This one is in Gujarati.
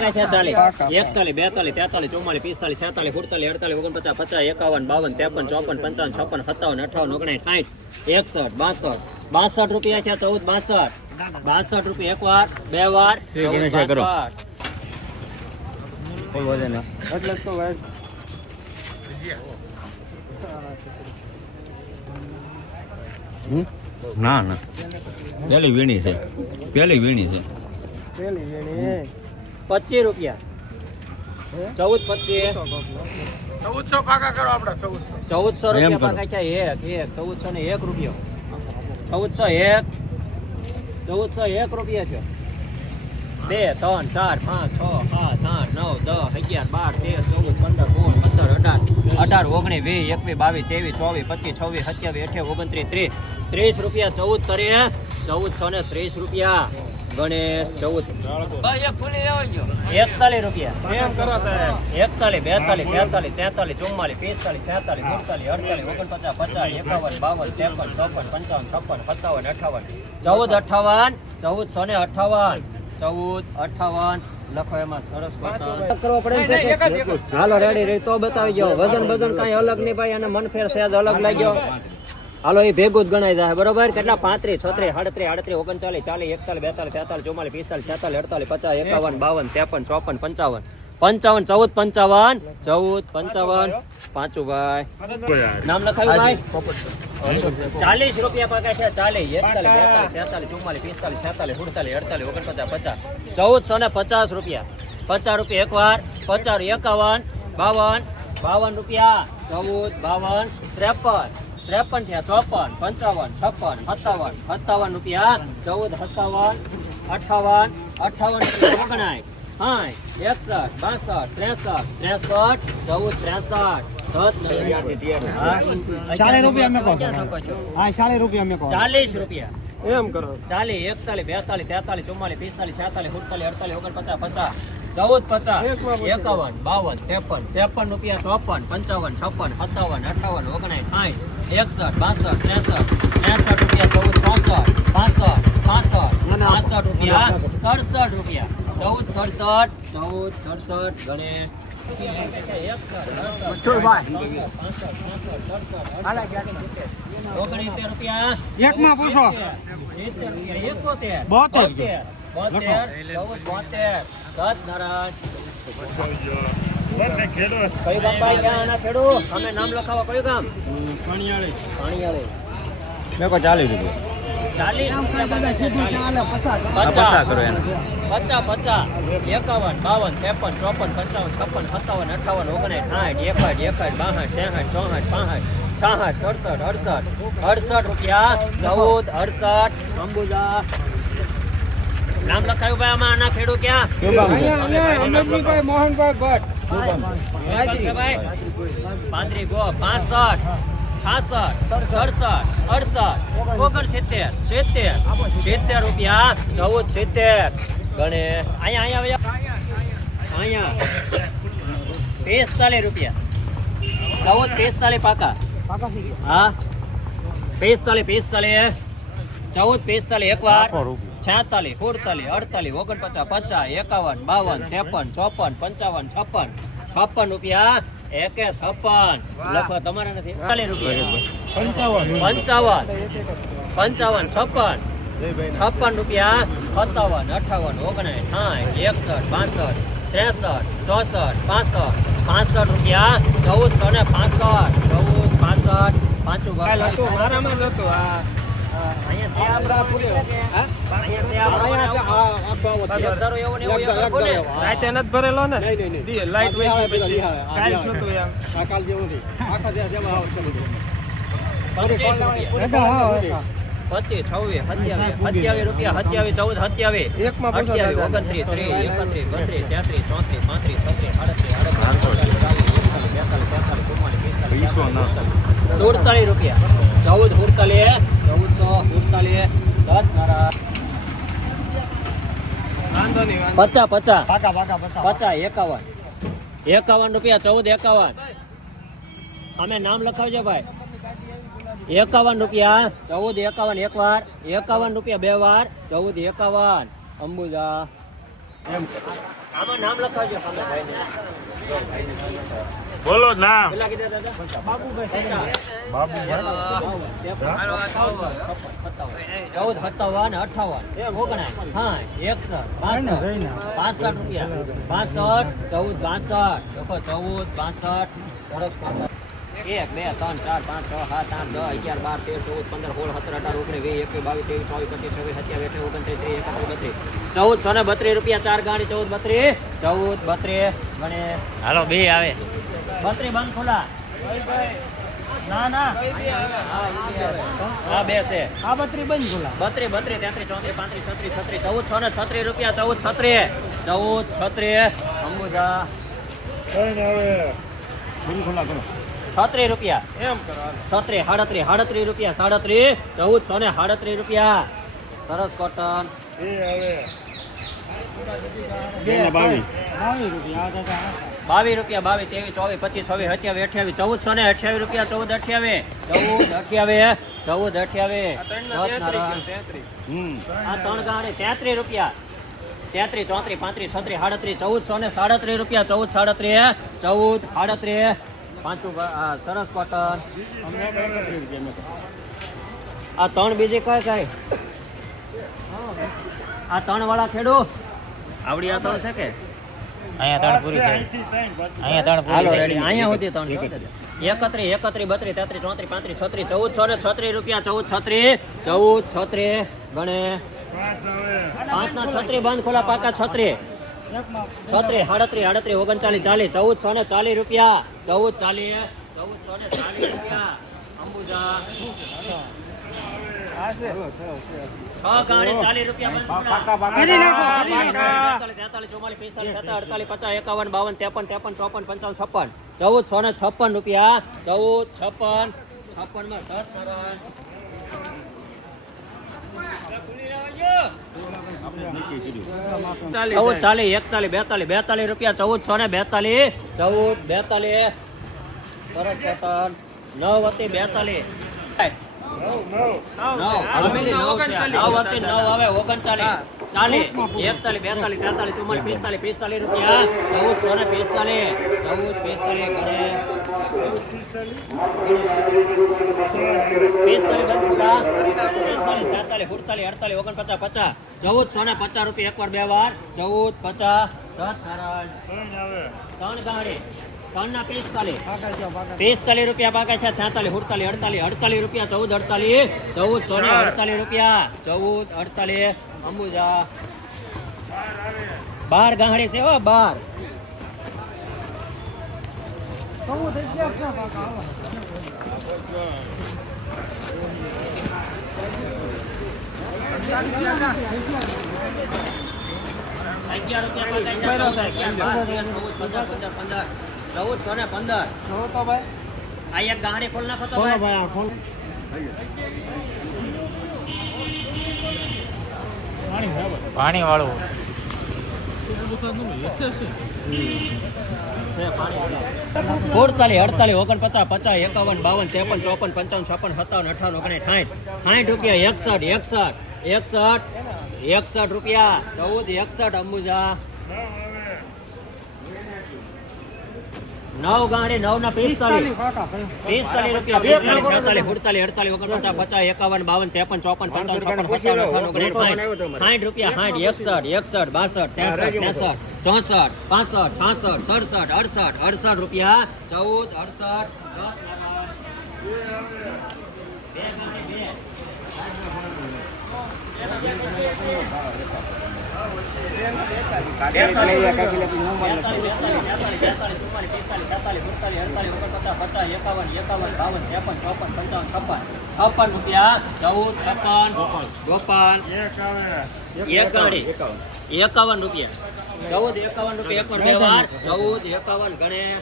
એકતાલીસ બેતાલીસ તેતાલીસ ચુમ્માલીસ પિસ્તાલીસ છેતાલીસ સુડતાલીસ અડતાલીસ ઓગણપચાસ પચાસ એકાવન બાવન ત્રેપન ચોપન પંચાવન છપ્પન સત્તાવન અઠાવન ઓગણીસ સાઠ એકસઠ બાસઠ બાસઠ રૂપિયા છે ચૌદ બાસઠ બાસઠ રૂપિયા એક વાર બે વાર ના ના. પેલી વીણી છે. પેલી વીણી છે. પેલી વેણી પચીસ રૂપિયા. ચૌદ પચીસ. ચૌદસો રૂપિયા કરો. પાકા છે એક એક. ચૌદસો ને એક રૂપિયો. ચૌદસો એક. ચૌદસો એક રૂપિયા છે. બે ત્રણ ચાર પાંચ છ સાત આઠ નવ દસ અગિયાર બાર તેર ચૌદ પંદર સોળ પંદર અઢાર અઢાર ઓગણીસ વીસ એકવીસ બાવીસ ત્રેવીસ ચોવીસ પચીસ છવ્વીસ સત્યાવીસ અઠ્યાવીસ ઓગણત્રીસ ત્રીસ. ત્રીસ રૂપિયા ચૌદ તરે ચૌદસો ને ત્રીસ રૂપિયા. ગણેશ ચૌદ. એકતાલીસ રૂપિયા. એકતાલીસ બેતાલીસ તેતાલીસ તેતાલીસ ચુમ્માલીસ પિસ્તાલીસ છેતાલીસ સુડતાલીસ અડતાલીસ ઓગણપચાસ પચાસ એકાવન બાવન ત્રેપન ચોપન પંચાવન છપ્પન સત્તાવન અઠાવન. ચૌદ અઠાવન ચૌદસો ને અઠાવન. ચૌદ અઠાવન. લખો એમાં સરસ કરવો પડે? હાલો રેડી રેડી તો બતાવી ગયો વજન વજન કઈ અલગ નહીં ભાઈ અને મન ફેર સહેજ અલગ લાગ્યો. હાલો એ ભેગું જ ગણાય જાય. બરોબર? કેટલા? પાંત્રીસ છત્રીસ સાડત્રીસ આડત્રીસ ઓગણચાલીસ ચાલીસ એકતાલીસ બેતાલીસ તેતાલીસ ચુમ્માલીસ પિસ્તાલીસ છેતાલીસ અડતાલીસ પચાસ એકાવન બાવન ત્રેપન ચોપન પંચાવન. પંચાવન ચૌદ પંચાવન ચૌદ પંચાવન. પાંચું ભાઈ. નામ લખાયું ભાઈ? ચાલીસ રૂપિયા પગાર છે ચાલીસ એકતાલીસ બેતાલીસ તેતાલીસ ચુમ્માલીસ પિસ્તાલીસ છેતાલીસ સુડતાલીસ અડતાલીસ ઓગણપચાસ પચાસ. ચૌદસો ને પચાસ રૂપિયા. પચાસ રૂપિયા એક વાર પચાસ એકાવન બાવન બાવન રૂપિયા. ચૌદ બાવન ત્રેપન. ત્રેપન થયા ચોપન પંચાવન છપ્પન સત્તાવન સત્તાવન રૂપિયા ચૌદ સત્તાવન અઠાવન અઠાવન ઓગણાય સાઠ એકસઠ બાસઠ ત્રેસઠ ત્રેસઠ ચૌદ ત્રેસઠ ચાલીસ રૂપિયા. એમ કરો. ચાલીસ એકતાલીસ બેતાલીસ તેતાલીસ ચુમ્માલીસ પિસ્તાલીસ છેતાલીસ સુડતાલીસ અડતાલીસ ઓગણપચાસ પચાસ ચૌદ પચાસ એકાવન બાવન ત્રેપન ત્રેપન રૂપિયા ચોપન પંચાવન છપ્પન સત્તાવન અઠાવન ઓગણાસ સાઠ એકસઠ બાસઠ ત્રેસઠ ત્રેસઠ રૂપિયા ચૌદ ચોસઠ પાસઠ પાસઠ પાસઠ રૂપિયા સડસઠ રૂપિયા ચૌદ સડસઠ ચૌદ સડસઠ ગણેશ ઓગણીસ રૂપિયા એકમાં પૂછો એકોતેર બોતેર. બોતેર ચૌદ બોતેર સત નારાયણ કયું ગામ ભાઈ? ક્યાં આના ખેડૂ અમે નામ લખાવો. કયું ગામ? પાણીયાળી. પાણીયાળી. મેં છાસઠ સડસઠ અડસઠ. અડસઠ રૂપિયા ચૌદ અડસઠ અંબુજા. નામ લખાયું ભાઈ આમાં આના ખેડૂ ક્યાં? મોહનભાઈ ભટ્ટ. પાંત્રી ગો પાસઠ છાસઠ સડસઠ અડસઠ ઓગણસિત્તેર સિત્તેર સિત્તેર રૂપિયા ચૌદ સિત્તેર ગણે અહીંયા અહીંયા અહીંયા અહીંયા પિસ્તાલીસ રૂપિયા ચૌદ પિસ્તાલીસ પાકા હા પિસ્તાલીસ પિસ્તાલીસ ચૌદ પિસ્તાલીસ એક વાર છેતાલીસ સુડતાલીસ અડતાલીસ ઓગણપચાસ પચાસ એકાવન બાવન ત્રેપન ચોપન પંચાવન છપ્પન. છપ્પન રૂપિયા એકે છપ્પન. લખો તમારે નથી. ચાલીસ રૂપિયા. પંચાવન. પંચાવન. છપ્પન. છપ્પન રૂપિયા સત્તાવન અઠાવન ઓગણીસ સાઠ એકસઠ બાસઠ ત્રેસઠ ચોસઠ પાસઠ. પાસઠ રૂપિયા ચૌદસો ને પાસઠ. ચૌદ પાસઠ પાંચું મારામાં જ હતું આ અહીંયા સેવા હા? અહીંયા સેવા એક ધારો એવો ને એવો એક રાખો ને. રાતે નથી ભરેલો ને દી, લાઈટ વહી ગઈ પછી કાલ છું તું એમ પચીસ રૂપિયા. પચીસ છવ્વીસ સત્યાવીસ સત્યાવીસ રૂપિયા સત્યાવીસ ચૌદ સત્યાવીસ એકમાં પૂછો અઠ્યાવીસ દાદા. ઓગણત્રીસ ત્રીસ એકત્રીસ બત્રીસ તેત્રીસ ચોત્રીસ પાંત્રીસ છત્રીસ આડત્રીસ આડત્રીસ ચાલીસ એકતાલીસ બેતાલીસ તેતાલીસ ચુમ્માલીસ પિસ્તાલીસ છેતાલીસ, સુડતાલીસ રૂપિયા ચૌદ સુડતાલીસ ચૌદસો સુડતાલીસ સત નારા વાંધો નહીં પચા પચાસ પચાસ. પાકા પચાસ. એકાવન. એકાવન રૂપિયા ચૌદ એકાવન. અમે નામ લખાવજો ભાઈ. એકાવન રૂપિયા ચૌદ એકાવન એક વાર. એકાવન રૂપિયા બે વાર. ચૌદ એકાવન. અંબુજા. એમ. આમાં નામ લખાવજો ભાઈને. બોલો નામ? પેલા કીધા ચૌદ સત્તાવન અઠાવન ઓગણાસ હા એકસઠ બાસઠ બાસઠ રૂપિયા. બાસઠ ચૌદ બાસઠ. લોકો ચૌદ બાસઠ. એક બે ત્રણ ચાર પાંચ છ સાત આઠ દસ અગિયાર બાર તેર ચૌદ પંદર સોળ સત્તર અઢાર ઓગણીસ વીસ એકવીસ બાવીસ ત્રેવીસ ચોવીસ પચીસ છવ્વીસ સત્યાવીસ અઠાવીસ ઓગણત્રીસ ત્રીસ એકત્રીસ બત્રીસ. ચૌદ સો ને બત્રીસ રૂપિયા ચાર ગાડી ચૌદ બત્રીસ. ચૌદ બત્રીસ. મને હાલો બે આવે. બત્રીસ બંધ ખુલા. ના ના. હા બે છે. આ બત્રી બંધ ખુલા. બત્રી બત્રી તેત્રી ચોત્રી પાંત્રી છત્રી છત્રી ચૌદ સો ને છત્રી રૂપિયા ચૌદ છત્રી. ચૌદ છત્રીસ અંબુજા. બંધ ખોલા કરો છત્રીસ રૂપિયા. એમ કરો છત્રીસ સાડત્રીસ સાડત્રીસ રૂપિયા સાડત્રીસ ચૌદસો ને સાડત્રી રૂપિયા. સરસ કોટન. બે બાવીસ બાવીસ રૂપિયા. આ દાદા બાવીસ રૂપિયા બાવીસ ત્રેવીસ ચોવીસ પચીસ છવ્વીસ અઠ્યાવીસ અઠ્યાવીસ ચૌદ સો ને અઠ્યાવીસ રૂપિયા ચૌદ અઠ્યાવીસ ચૌદ અઠ્યાવીસ ચૌદ અઠ્યાવીસ. હમ. આ ત્રણ ગાડી તેત્રીસ રૂપિયા. તેત્રીસ ચોત્રીસ પાંત્રીસ છત્રીસ સાડત્રીસ ચૌદ સો ને સાડત્રીસ રૂપિયા ચૌદ સાડત્રીસ ચૌદ સાડત્રીસ. પાંચું આ સરસ કોટન આ ત્રણ બીજી કઈ કઈ? આ ત્રણ વાળા ખેડૂ આવડી આ ત્રણ છે કે? અહીંયા ત્રણ પૂરી થઈ. અહીંયા ત્રણ પૂરી થઈ. અહીંયા સુધી ત્રણ એકત્રી એકત્રી બત્રી તેત્રી ચોત્રી પાંત્રી છત્રી ચૌદ સો ને છત્રીસ રૂપિયા ચૌદ છત્રી ચૌદ છત્રી ગણે. પાંચ ના છત્રી બંધ ખોલા પાકા છત્રીસ. છત્રી સાડત્રીસ આડત્રીસ ઓગણચાલીસ ચાલીસ ચૌદ સો ને ચાલીસ રૂપિયા. ચૌદ ચાલીસ ચૌદ સો ને ચાલીસ રૂપિયા. અંબુજા. ચૌદ સો ને છપ્પન રૂપિયા. ચૌદ છપ્પન. છપ્પનમાં ચૌદ ચાલીસ એકતાલીસ બેતાલીસ બેતાલીસ રૂપિયા. ચૌદ સો ને બેતાલીસ. ચૌદ બેતાલીસ. સરસ નવ હતી બેતાલીસ. નવ નવ. નવ. હતી નવ આવે ઓગણચાલીસ ચાલીસ, એકતાલીસ, બેતાલીસ તેતાલીસ ચુમ્માલીસ, પિસ્તાલીસ પિસ્તાલીસ રૂપિયા. ચૌદ સો ને પિસ્તાલીસ, ચૌદ, પિસ્તાલીસ ગણે પિસ્તાલીસ બંધુડા પિસ્તાલીસ અડતાલીસ, ઓગણપચાસ, પચાસ. ચૌદ સો ને પચાસ રૂપિયા એકવાર બે ચૌદ, પચાસ, સાત ત્રણ ગાડી. ત્રણ ના પિસ્તાલીસ. પિસ્તાલીસ રૂપિયા પાકે છે, છેતાલીસ, સુડતાલીસ, અડતાલીસ અડતાલીસ રૂપિયા, ચૌદ, અડતાલીસ. ચૌદ સો ને અડતાલીસ રૂપિયા. ચૌદ, અડતાલીસ. અંબુજા. બાર ગાંહડી છે હો બાર. અગિયાર રૂપિયા છે પંદર, પંદર. ચૌદ સો ને પંદર. તો ભાઈ. આ એક ગાંહડી ખોલ નાખો તો ભાઈ. ખોલો. પાણી વાળું. સુડતાલીસ અડતાલીસ ઓગણપચાસ, પચાસ, એકાવન, બાવન, ત્રેપન, ચોપન, પંચાવન, છપ્પન, સત્તાવન, અઠાવન ઓગણીસ સાઠ. સાઠ રૂપિયા, એકસઠ એકસઠ એકસઠ એકસઠ રૂપિયા. ચૌદ, એકસઠ અંબુજા. નવ ગાડી નવ ના પિસ્તાલીસ પાકા ભાઈ પિસ્તાલીસ રૂપિયા પિસ્તાલીસ છેતાલીસ સુડતાલીસ અડતાલીસ ઓગણપચાસ પચાસ એકાવન બાવન ત્રેપન ચોપન પંચાવન છપ્પન સત્તાવન અઠાવન ઓગણીસ સાઠ સાઠ રૂપિયા સાઠ એકસઠ એકસઠ બાસઠ ત્રેસઠ ત્રેસઠ ચોસઠ પાસઠ છાસઠ સડસઠ અડસઠ અડસઠ રૂપિયા ચૌદ અડસઠ દસ, બે ગાડી, બે. છપ્પન રૂપિયા. ચૌદ, એકાવન ગાડી એકાવન રૂપિયા. ચૌદ, એકાવન રૂપિયા. એક વાર ચૌદ, એકાવન ગણે.